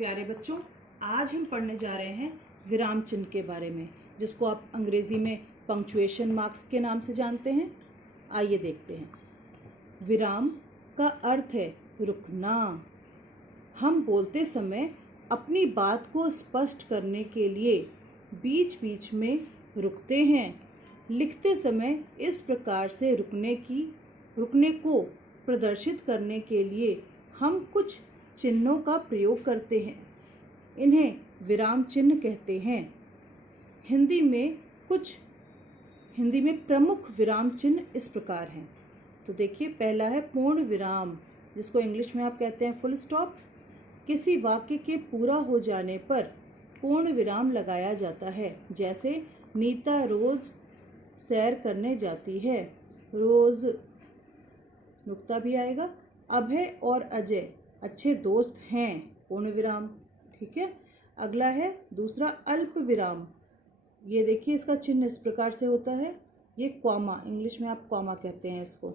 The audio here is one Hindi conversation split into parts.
प्यारे बच्चों, आज हम पढ़ने जा रहे हैं विराम चिन्ह के बारे में, जिसको आप अंग्रेज़ी में पंक्चुएशन मार्क्स के नाम से जानते हैं। आइए देखते हैं। विराम का अर्थ है रुकना। हम बोलते समय अपनी बात को स्पष्ट करने के लिए बीच बीच में रुकते हैं। लिखते समय इस प्रकार से रुकने को प्रदर्शित करने के लिए हम कुछ चिन्हों का प्रयोग करते हैं। इन्हें विराम चिन्ह कहते हैं। हिंदी में प्रमुख विराम चिन्ह इस प्रकार हैं। तो देखिए, पहला है पूर्ण विराम, जिसको इंग्लिश में आप कहते हैं फुल स्टॉप। किसी वाक्य के पूरा हो जाने पर पूर्ण विराम लगाया जाता है। जैसे नीता रोज सैर करने जाती है, रोज नुक्ता भी आएगा। अभय और अजय अच्छे दोस्त हैं, पूर्ण विराम। ठीक है। अगला है दूसरा अल्प विराम। ये देखिए, इसका चिन्ह इस प्रकार से होता है। ये कॉमा, इंग्लिश में आप कॉमा कहते हैं इसको।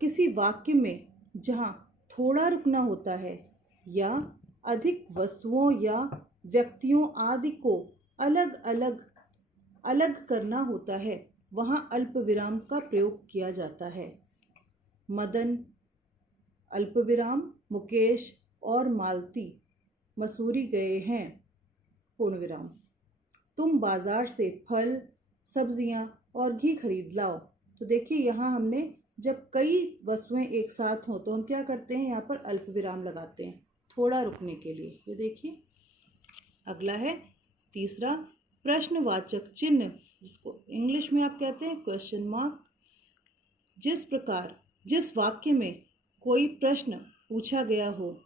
किसी वाक्य में जहाँ थोड़ा रुकना होता है या अधिक वस्तुओं या व्यक्तियों आदि को अलग करना होता है, वहाँ अल्प विराम का प्रयोग किया जाता है। मदन अल्प विराम मुकेश और मालती मसूरी गए हैं, पूर्ण विराम। तुम बाजार से फल, सब्जियां और घी खरीद लाओ। तो देखिए, यहाँ हमने जब कई वस्तुएं एक साथ हों तो हम क्या करते हैं, यहाँ पर अल्प विराम लगाते हैं थोड़ा रुकने के लिए। ये देखिए। अगला है तीसरा प्रश्नवाचक चिन्ह, जिसको इंग्लिश में आप कहते हैं क्वेश्चन मार्क। जिस वाक्य में कोई प्रश्न पूछा गया हो,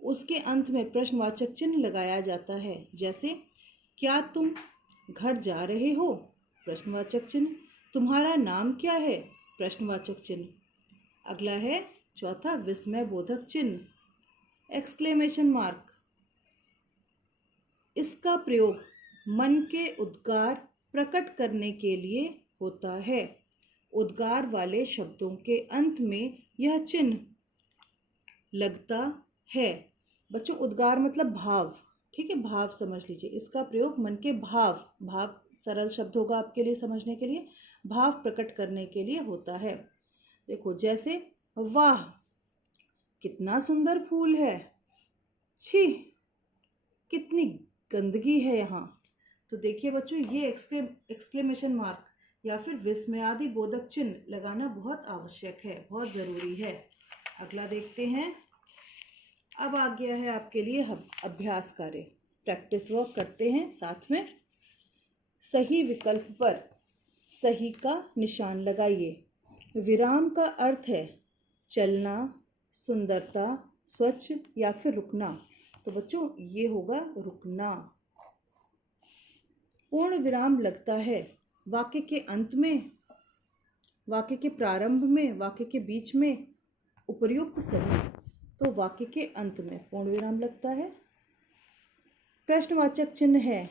उसके अंत में प्रश्नवाचक चिन्ह लगाया जाता है। जैसे क्या तुम घर जा रहे हो, प्रश्नवाचक चिन्ह। तुम्हारा नाम क्या है, प्रश्नवाचक चिन्ह। अगला है चौथा विस्मय बोधक चिन्ह, एक्सक्लेमेशन मार्क। इसका प्रयोग मन के उद्गार प्रकट करने के लिए होता है। उद्गार वाले शब्दों के अंत में यह चिन्ह लगता है। बच्चों, उद्गार मतलब भाव, ठीक है, भाव समझ लीजिए। इसका प्रयोग मन के भाव सरल शब्द होगा आपके लिए समझने के लिए, भाव प्रकट करने के लिए होता है। देखो, जैसे वाह कितना सुंदर फूल है, छी कितनी गंदगी है यहाँ। तो देखिए बच्चों, ये एक्सक्लेमेशन मार्क या फिर विस्मयादि बोधक चिन्ह लगाना बहुत आवश्यक है, बहुत ज़रूरी है। अगला देखते हैं। अब आ गया है आपके लिए अभ्यास कार्य, प्रैक्टिस वर्क करते हैं साथ में। सही विकल्प पर सही का निशान लगाइए। विराम का अर्थ है चलना, सुंदरता, स्वच्छ या फिर रुकना। तो बच्चों, ये होगा रुकना। पूर्ण विराम लगता है वाक्य के अंत में, वाक्य के प्रारंभ में, वाक्य के बीच में, उपर्युक्त सभी। तो वाक्य के अंत में पूर्ण विराम लगता है। प्रश्नवाचक चिन्ह है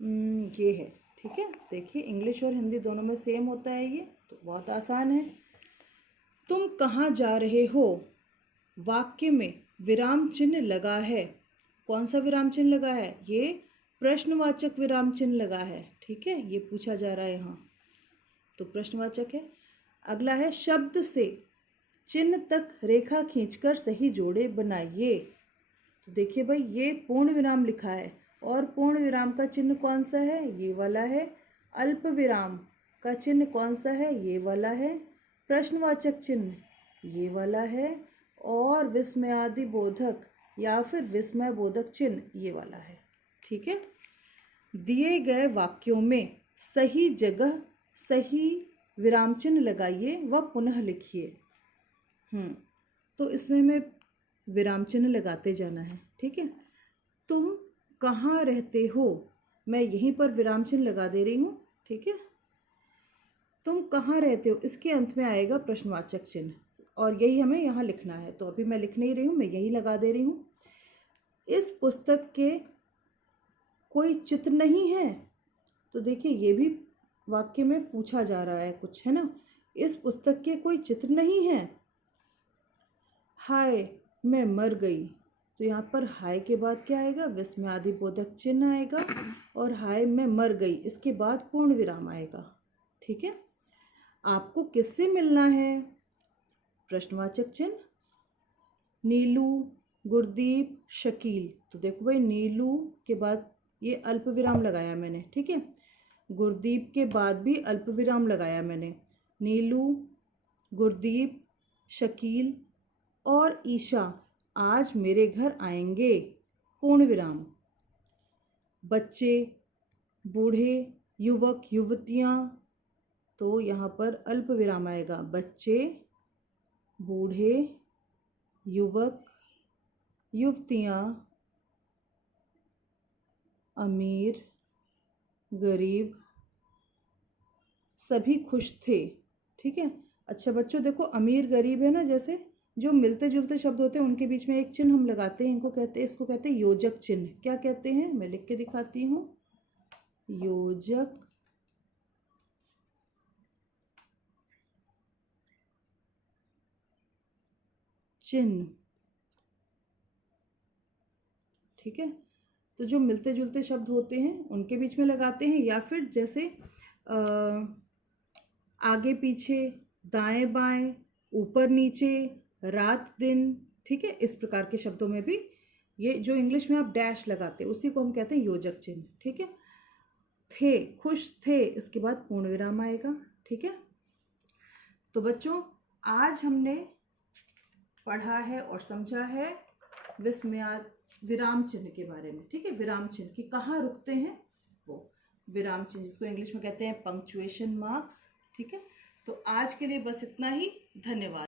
ये है, ठीक है। देखिए, इंग्लिश और हिंदी दोनों में सेम होता है ये, तो बहुत आसान है। तुम कहाँ जा रहे हो, वाक्य में विराम चिन्ह लगा है। कौन सा विराम चिन्ह लगा है, ये प्रश्नवाचक विराम चिन्ह लगा है, ठीक है। ये पूछा जा रहा है यहाँ, तो प्रश्नवाचक है। अगला है शब्द से चिन्ह तक रेखा खींचकर सही जोड़े बनाइए। तो देखिए भाई, ये पूर्ण विराम लिखा है और पूर्ण विराम का चिन्ह कौन सा है, ये वाला है। अल्प विराम का चिन्ह कौन सा है, ये वाला है। प्रश्नवाचक चिन्ह ये वाला है और विस्मयादि बोधक या फिर विस्मय बोधक चिन्ह ये वाला है, ठीक है। दिए गए वाक्यों में सही जगह सही विराम चिन्ह लगाइए व पुनः लिखिए। तो इसमें हमें विराम चिन्ह लगाते जाना है, ठीक है। तुम कहाँ रहते हो, मैं यहीं पर विराम चिन्ह लगा दे रही हूँ, ठीक है। तुम कहाँ रहते हो, इसके अंत में आएगा प्रश्नवाचक चिन्ह और यही हमें यहाँ लिखना है। तो अभी मैं लिख नहीं रही हूँ, मैं यही लगा दे रही हूँ। इस पुस्तक के कोई चित्र नहीं है। तो देखिए, ये भी वाक्य में पूछा जा रहा है कुछ, है ना। इस पुस्तक के कोई चित्र नहीं है। हाय मैं मर गई, तो यहाँ पर हाय के बाद क्या आएगा, विस्मयादिबोधक चिन्ह आएगा, और हाय मैं मर गई इसके बाद पूर्ण विराम आएगा। ठीक है। आपको किससे मिलना है, प्रश्नवाचक चिन्ह, नीलू, गुरदीप, शकील। तो देखो भाई, नीलू के बाद ये अल्प विराम लगाया मैंने, ठीक है। गुरदीप के बाद भी अल्प विराम लगाया मैंने। नीलू, गुरदीप, शकील और ईशा आज मेरे घर आएंगे, पूर्ण विराम। बच्चे, बूढ़े, युवक, युवतियाँ, तो यहाँ पर अल्प विराम आएगा। बच्चे, बूढ़े, युवक, युवतियाँ, अमीर, गरीब, सभी खुश थे। ठीक है। अच्छा बच्चों देखो, अमीर गरीब है ना, जैसे जो मिलते जुलते शब्द होते हैं उनके बीच में एक चिन्ह हम लगाते हैं, इसको कहते हैं योजक चिन्ह। क्या कहते हैं, मैं लिख के दिखाती हूँ, योजक चिन्ह। ठीक है। तो जो मिलते जुलते शब्द होते हैं उनके बीच में लगाते हैं, या फिर जैसे आगे पीछे, दाएं बाएं, ऊपर नीचे, रात दिन। ठीक है। इस प्रकार के शब्दों में भी ये जो इंग्लिश में आप डैश लगाते हैं उसी को हम कहते हैं योजक चिन्ह। ठीक है। थे, खुश थे, इसके बाद पूर्ण विराम आएगा। ठीक है। तो बच्चों आज हमने पढ़ा है और समझा है विराम चिन्ह के बारे में। ठीक है। विराम चिन्ह कि कहाँ रुकते हैं, वो विराम चिन्ह जिसको इंग्लिश में कहते हैं पंक्चुएशन मार्क्स। ठीक है। तो आज के लिए बस इतना ही। धन्यवाद।